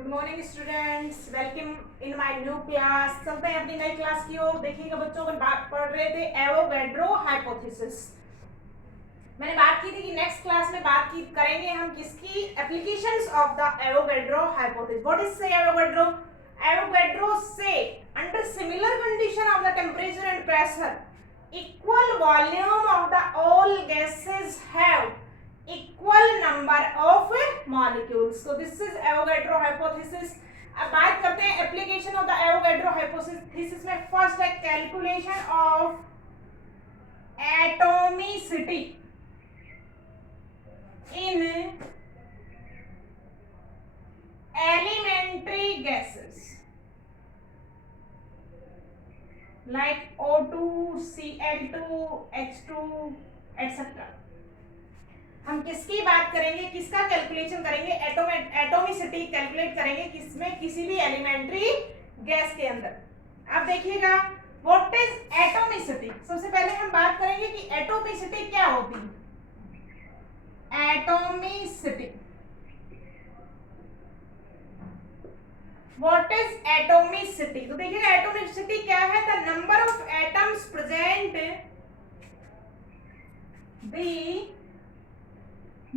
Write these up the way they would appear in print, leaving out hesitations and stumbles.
Good morning students, welcome in my new class. चलते हैं अपनी नई क्लास की ओर। देखिएगा बच्चों, अपन बात पढ़ रहे थे एवोगैड्रो हाइपोथेसिस। मैंने बात की थी कि नेक्स्ट क्लास में बात की करेंगे हम किसकी, applications of the Avogadro hypothesis. What is से एवोगैड्रो? एवोगैड्रो से under similar condition of the temperature and pressure equal volume of the all gases have equal number of molecules. So this is Avogadro hypothesis. अब बात करते हैं application of the Avogadro hypothesis में। First है calculation of atomicity in elementary gases like O2, Cl2, H2, etc. हम किसकी बात करेंगे, किसका कैलकुलेशन करेंगे? एटोमिसिटी कैलकुलेट करेंगे किसमें, किसी भी एलिमेंट्री गैस के अंदर। अब देखिएगा व्हाट इज एटोमिसिटी। सबसे पहले हम बात करेंगे कि एटोमिसिटी क्या होती है। Atomicity, What is atomicity? तो देखिएगा एटोमिसिटी क्या है? The number of atoms present, the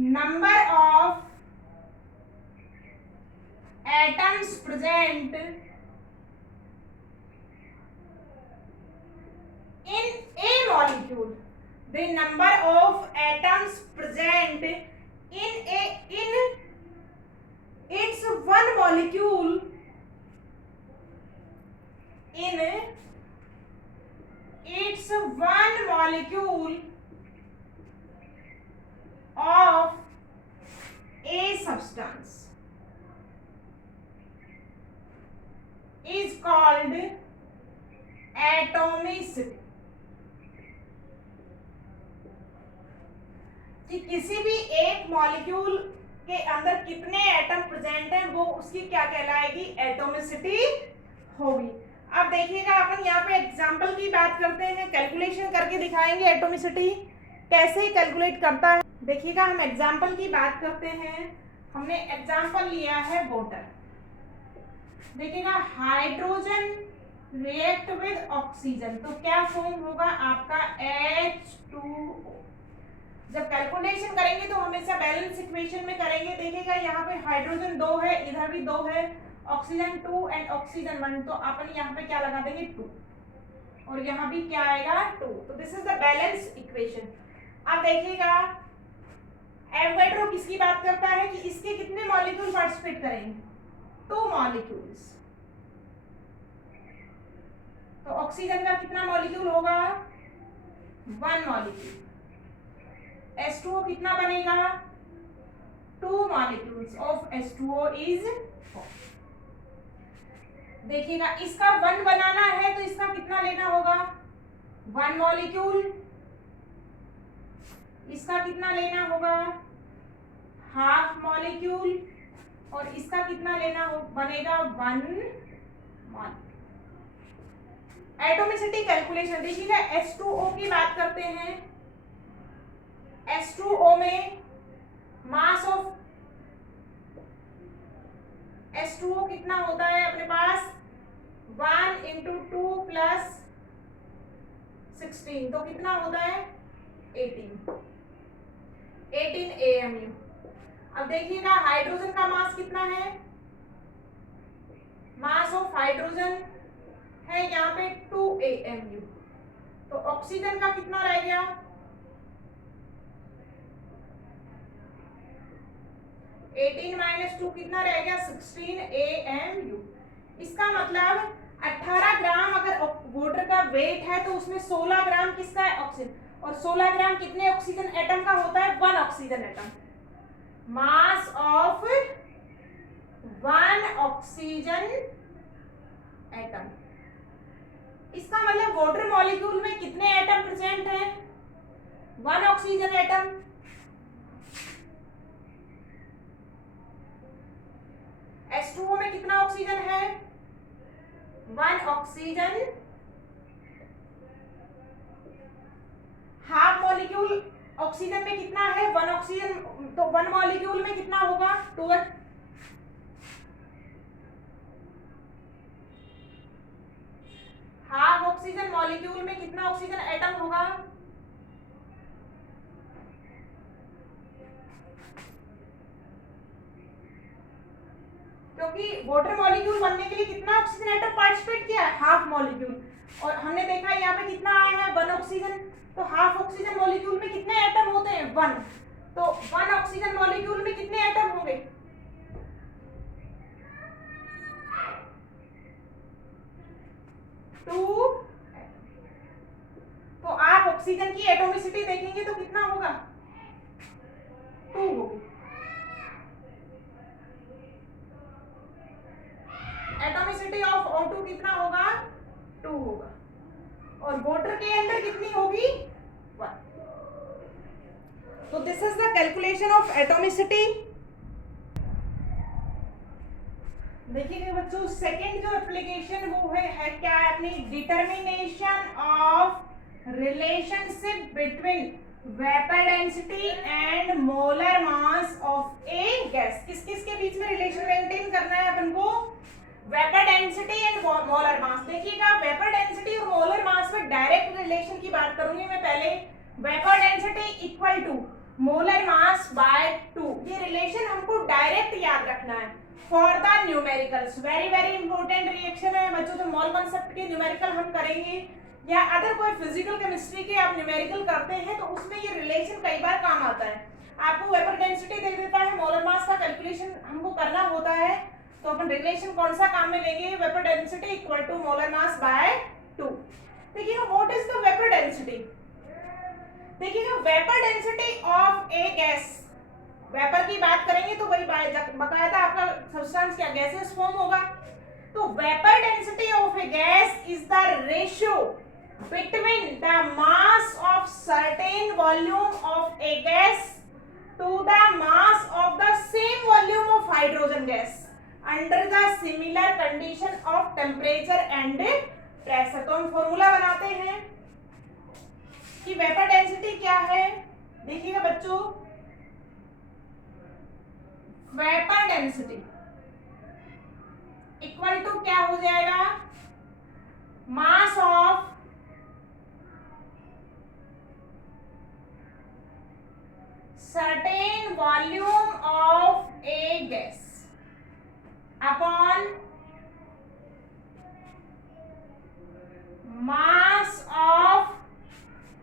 number of atoms present in a molecule, the number of atoms present in its one molecule in its one molecule of a substance is called atomicity. कि किसी भी एक molecule के अंदर कितने atom present हैं वो उसकी क्या कहलाएगी, एटोमिसिटी होगी। अब देखिएगा अपन यहाँ पे एग्जाम्पल की बात करते हैं, कैलकुलेशन करके दिखाएंगे एटोमिसिटी कैसे कैलकुलेट करता है। देखिएगा हम एग्जाम्पल की बात करते हैं। हमने एग्जाम्पल लिया है वाटर। देखिएगा हाइड्रोजन रिएक्ट विद ऑक्सीजन, तो क्या फॉर्म होगा आपका H2O। जब कैलकुलेशन करेंगे तो हमेशा बैलेंस इक्वेशन में करेंगे। देखिएगा यहाँ पे हाइड्रोजन 2 है, इधर भी 2 है, ऑक्सीजन 2 एंड ऑक्सीजन 1, तो अपन यहाँ पे क्या लगा देंगे 2, और यहाँ भी क्या आएगा 2। तो this is the balance equation. अब देखिएगा एवोगैड्रो किसकी बात करता है कि इसके कितने मॉलिक्यूल पार्टिसिपेट करेंगे, 2 मॉलिक्यूल्स। तो ऑक्सीजन का कितना मॉलिक्यूल होगा, 1 मॉलिक्यूल। H2O कितना बनेगा, 2 मॉलिक्यूल्स ऑफ H2O इज 4। देखिएगा इसका 1 बनाना है तो इसका कितना लेना होगा, 1 मॉलिक्यूल। इसका कितना लेना होगा, हाफ मॉलिक्यूल, और इसका कितना लेना हो बनेगा 1 मॉलिक्यूल। एटोमिसिटी कैलकुलेशन देखिएगा H2O की बात करते हैं। H2O में मास ऑफ H2O कितना होता है अपने पास, 1 × 2 + 16, तो कितना होता है 18 AMU। अब देखिएगा हाइड्रोजन का मास कितना है, मास ऑफ हाइड्रोजन है यहाँ पे 2 AMU। तो ऑक्सीजन का कितना रह गया, 18 - 2 कितना रह गया, 16 AMU। इसका मतलब 18 ग्राम अगर वाटर का वेट है तो उसमें 16 ग्राम किसका है, ऑक्सीजन। और 16 ग्राम कितने ऑक्सीजन एटम का होता है, 1 oxygen atom. Mass of 1 oxygen atom. इसका मतलब वाटर मॉलिक्यूल में कितने एटम प्रेजेंट हैं, 1 ऑक्सीजन एटम। H2O में कितना ऑक्सीजन है, 1 ऑक्सीजन। हाफ मॉलिक्यूल ऑक्सीजन में कितना है, 1 ऑक्सीजन, तो 1 मॉलिक्यूल में कितना होगा, 2 ऑक्सीजन मॉलिक्यूल में कितना ऑक्सीजन एटम होगा? क्योंकि वाटर मॉलिक्यूल बनने के लिए कितना ऑक्सीजन एटम पार्टिसिपेट किया है? Half molecule. और हमने देखा है यहाँ पे कितना आया है? 1 ऑक्सीजन। तो हाफ ऑक्सीजन मॉलिक्यूल में कितने एटम होते हैं? 1। तो 1 ऑक्सीजन मॉलिक्यूल में कितने एटम होंगे? 2। तो आप ऑक्सीजन की एटॉमिसिटी देखेंगे तो कितना होगा? 2 होगी। एटॉमिसिटी ऑफ O2 कितना होगा? 2 होगा। और वाटर के अंदर कितनी होगी? 1। तो this is the calculation of atomicity. देखिए बच्चों, सेकंड जो एप्लीकेशन वो है क्या है अपनी? Determination of relationship between vapour density and molar mass of a gas. किस किस के बीच में रिलेशन मेंटेन करना है अपन को? Vapour density and molar mass. देखिएगा, वेपर डेंसिटी और मोलर मास में डायरेक्ट रिलेशन की बात करूंगी मैं पहले। Vapour density equal to molar mass by 2, ये रिलेशन हमको डायरेक्ट याद रखना है for the numericals. Very very important reaction है बच्चों। जो मोल कॉन्सेप्ट के न्यूमेरिकल हम करेंगे या अदर कोई फिजिकल केमिस्ट्री के आप न्यूमेरिकल करते हैं तो उसमें ये रिलेशन कई बार काम आता है। आपको वेपर डेंसिटी दे देता है, मोलर मास का कैलकुलेशन हमको करना होता है, तो अपन रिलेशन कौन सा काम में लेंगे? Vapour density equal to molar mass by 2। देखिए what is the vapour density? देखिएगा, vapour density of a gas, vapour की बात करेंगे तो वही बकायदा आपका सब्सटेंस क्या गैसेस फॉर्म होगा। तो vapour density of a gas is the ratio between the mass of certain volume of a gas to the mass of the same volume of hydrogen gas under the similar condition of temperature and pressure. तो हम formula बनाते हैं कि vapour density क्या है। देखिएगा बच्चों, vapour density equal to क्या हो जाएगा? Mass of certain volume of a gas upon mass of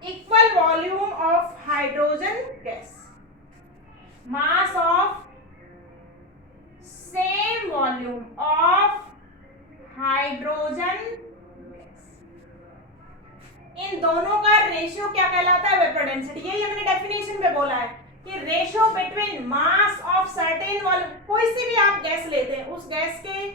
equal volume of hydrogen gas. Mass of same volume of hydrogen gas. इन दोनों का रेशियो क्या कहलाता है? Vapour density. यही हमने डेफिनेशन में बोला है कि ratio between mass of certain volume, कोई सी भी आप गैस लेते हैं उस गैस के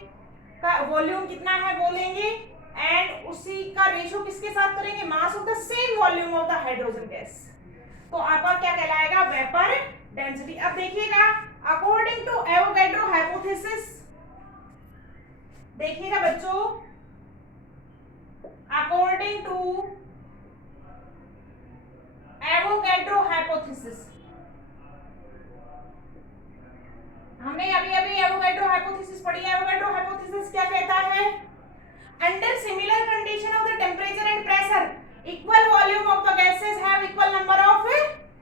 का वॉल्यूम कितना है वो लेंगे एंड उसी का रेशियो किसके साथ करेंगे? मास of the same volume of the hydrogen gas. तो आपका क्या कहलाएगा? Vapour density. अब देखिएगा, अकॉर्डिंग टू एवोगैड्रो हाइपोथेसिस, देखिएगा बच्चों, अकॉर्डिंग टू एवोगैड्रो हाइपोथेसिस, हमने अभी अभी एवोगैड्रो हाइपोथेसिस पढ़ी है। एवोगैड्रो हाइपोथेसिस क्या कहता है? Under similar condition of the temperature and pressure equal volume of the gases have equal number of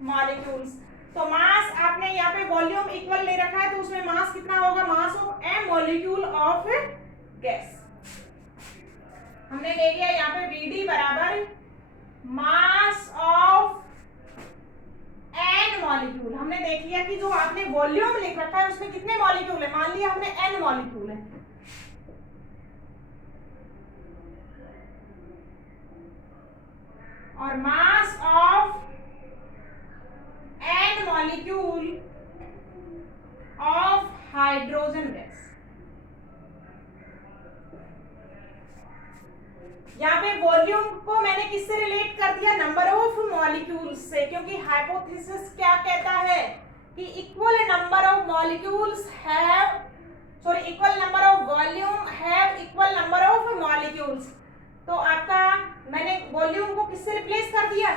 molecules. तो मास आपने यहाँ पे वॉल्यूम इक्वल ले रखा है तो उसमें मास कितना होगा? Mass of M molecule of gas. हमने ले लिया यहाँ पे Vd बराबर मास ऑफ एन मॉलिक्यूल। हमने देख लिया कि जो आपने वॉल्यूम लिख रखा है उसमें कितने मॉलिक्यूल है। मान लिया हमने एन मॉलिक्यूल है, और mass of N molecule of hydrogen gas. यहाँ पे वॉल्यूम को मैंने किससे रिलेट कर दिया? नंबर ऑफ मॉलिक्यूल्स से, क्योंकि हाइपोथेसिस क्या कहता है कि equal number of molecules have, sorry, equal number of volume have equal number of molecules. तो आपका मैंने वॉल्यूम को किससे रिप्लेस कर दिया?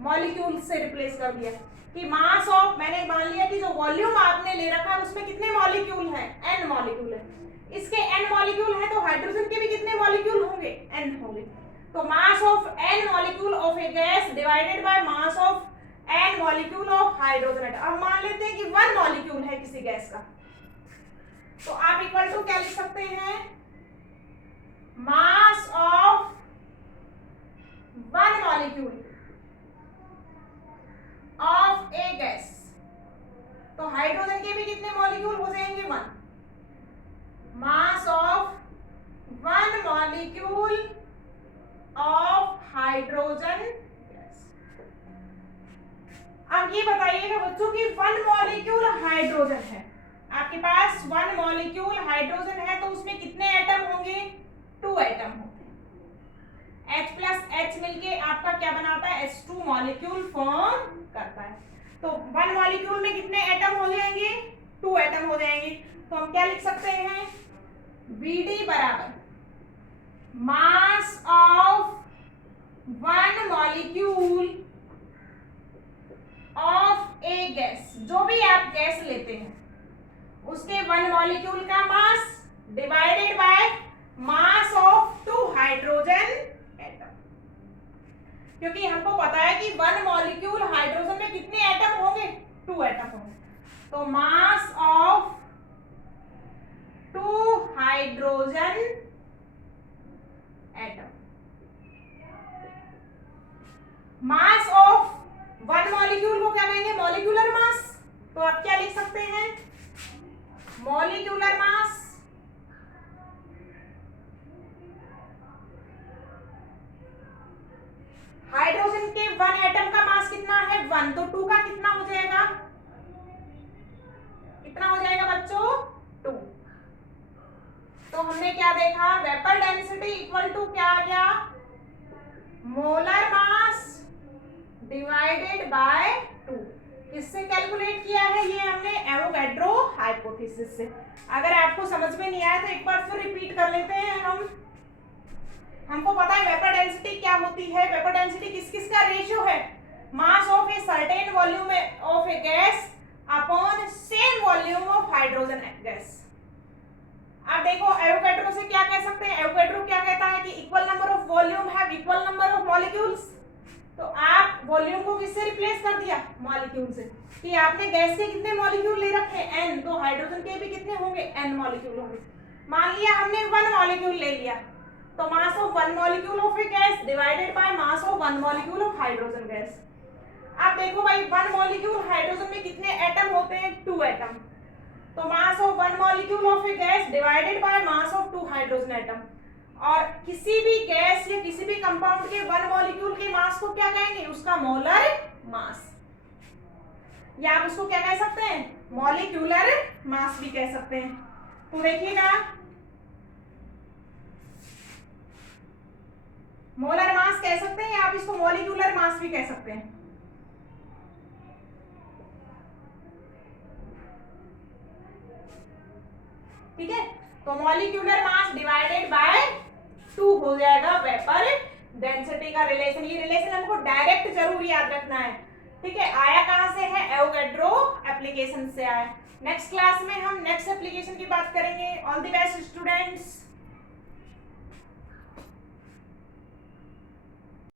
मॉलिक्यूल से रिप्लेस कर दिया कि मास ऑफ, मैंने मान लिया कि जो वॉल्यूम आपने ले रखा है उसमें कितने मॉलिक्यूल हैं? एन मॉलिक्यूल है। इसके एन मॉलिक्यूल है तो हाइड्रोजन के भी कितने मॉलिक्यूल होंगे? एन होंगे। तो mass of n molecule of a gas divided by mass of n molecule of hydrogen atom. अब मान लेते हैं कि 1 मॉलिक्यूल है किसी गैस का, तो आप इक्वल टू क्या लिख सकते हैं, mass of 1 molecule of a gas. तो हाइड्रोजन के भी कितने मॉलिक्यूल हो जाएंगे, 1। Mass of 1 molecule of hydrogen gas. अब ये बताइएगा बच्चों कि 1 मॉलिक्यूल हाइड्रोजन है, आपके पास 1 मॉलिक्यूल हाइड्रोजन है, तो उसमें कितने एटम होंगे, 2 एटम होंगे। H प्लस H मिलके आपका क्या बनाता है, H2 मॉलिक्यूल फॉर्म करता है। तो 1 मॉलिक्यूल में कितने एटम हो जाएंगे, 2 एटम हो जाएंगे। तो हम क्या लिख सकते हैं, Vd बराबर mass of 1 molecule of a gas. जो भी आप गैस लेते हैं उसके 1 मॉलिक्यूल का mass divided by mass of 2 hydrogen atom. क्योंकि हमको पता है कि 1 मॉलिक्यूल हाइड्रोजन में कितने एटम होंगे, 2 एटम होंगे। तो mass of 2 hydrogen atom, mass of 1 molecule को क्या कहेंगे, मॉलिक्यूलर मास। तो आप क्या लिख सकते हैं, मॉलिक्यूलर मास हाइड्रोजन के 1 एटम का मास कितना है, 1, तो 2 का कितना हो जाएगा, कितना हो जाएगा बच्चों, 2। तो हमने क्या देखा, वेपर डेंसिटी इक्वल टू क्या आ गया, मोलर मास डिवाइडेड बाय 2। किससे कैलकुलेट किया है, ये हमने एवोगैड्रो हाइपोथेसिस से। अगर आपको समझ में नहीं आया तो एक बार फिर रिपीट कर लेते हैं हमको पता है वेपर डेंसिटी क्या होती है। वेपर डेंसिटी किस किस का रेशियो है, mass of a certain volume of a gas upon same volume of hydrogen gas. अब देखो एवोगैड्रो से क्या कह सकते हैं, एवोगैड्रो क्या कहता है कि equal number of volume have equal number of molecules. तो आप वॉल्यूम को किससे रिप्लेस कर दिया, मॉलिक्यूल से, कि आपने गैस के कितने मॉलिक्यूल ले रखे n, तो हाइड्रोजन के भी कितने होंगे, n मॉलिक्यूल होंगे। मान लिया हमने 1 मॉलिक्यूल ले लिया, तो mass of 1 molecule of a gas divided by mass of 1 molecule of hydrogen gas. अब देखो भाई 1 मॉलिक्यूल हाइड्रोजन में कितने एटम होते हैं, 2 एटम। तो mass of 1 molecule of a gas divided by mass of 2 hydrogen atom. और किसी भी गैस या किसी भी कंपाउंड के 1 मॉलिक्यूल के मास को क्या कहेंगे, उसका मोलर मास, या आप उसको क्या कह सकते हैं, मॉलिक्यूलर मास भी कह सकते हैं। तो देखिएगा मोलर मास कह सकते हैं, या आप इसको मॉलिक्यूलर मास भी कह सकते हैं। ठीक है, तो मॉलिक्यूलर मास डिवाइडेड बाय 2 हो जाएगा वेपर डेंसिटी का रिलेशन। ये रिलेशन हमको डायरेक्ट जरूर याद रखना है। ठीक है, आया कहां से है, एवोगैड्रो एप्लीकेशन से आया। नेक्स्ट क्लास में हम नेक्स्ट एप्लीकेशन की बात करेंगे। All the best students.